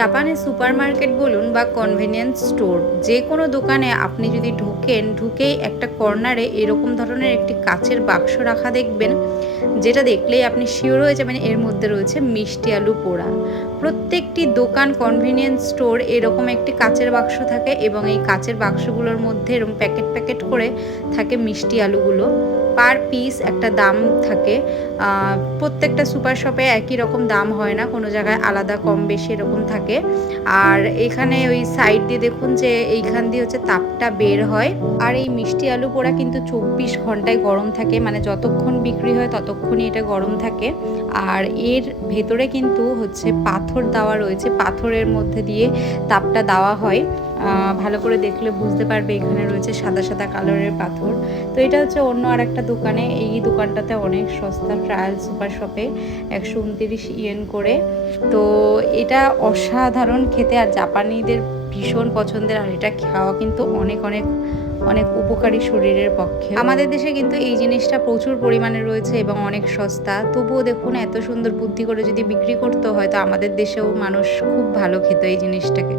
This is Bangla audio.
জাপানে সুপারমার্কেট বলুন বা কনভেনিয়েন্স স্টোর, যে কোনো দোকানে আপনি যদি ঢুকেই একটা কর্নারে এরকম ধরনের একটি কাচের বাক্স রাখা দেখবেন, যেটা দেখলেই আপনি শিওর হয়ে যাবেন এর মধ্যে রয়েছে মিষ্টি আলু পোড়া। প্রত্যেকটি দোকান, কনভেনিয়েন্স স্টোর এরকম একটি কাচের বাক্স থাকে এবং এই কাচের বাক্সগুলোর মধ্যে এরকম প্যাকেট প্যাকেট করে থাকে মিষ্টি আলুগুলো। পার পিস একটা দাম থাকে। প্রত্যেকটা সুপার শপে একই রকম দাম হয় না, কোনো জায়গায় আলাদা কম বেশি এরকম থাকে। আর এখানে ওই সাইড দিয়ে দেখুন যে এইখান দিয়ে হচ্ছে তাপটা বের হয়। আর এই মিষ্টি আলু পোড়া কিন্তু 24 ঘন্টায় গরম থাকে, মানে যতক্ষণ বিক্রি হয় ততক্ষণই এটা গরম থাকে। আর এর ভেতরে কিন্তু হচ্ছে পাথর দেওয়া রয়েছে, পাথরের মধ্যে দিয়ে তাপটা দেওয়া হয়। ভালো করে দেখলে বুঝতে পারবে এখানে রয়েছে সাদা সাদা কালারের পাথর। তো এটা হচ্ছে অন্য আর একটা দোকানে, এই দোকানটাতে অনেক সস্তা, ট্রায়াল সুপার শপে 129 ইয়েন করে। তো এটা অসাধারণ খেতে, আর জাপানিদের ভীষণ পছন্দের। আর এটা খাওয়া কিন্তু অনেক অনেক অনেক উপকারী শরীরের পক্ষে। আমাদের দেশে কিন্তু এই জিনিসটা প্রচুর পরিমাণে রয়েছে এবং অনেক সস্তা। তবুও দেখুন এত সুন্দর বুদ্ধি করে যদি বিক্রি করতে হয়, তো আমাদের দেশেও মানুষ খুব ভালো খেত এই জিনিসটাকে।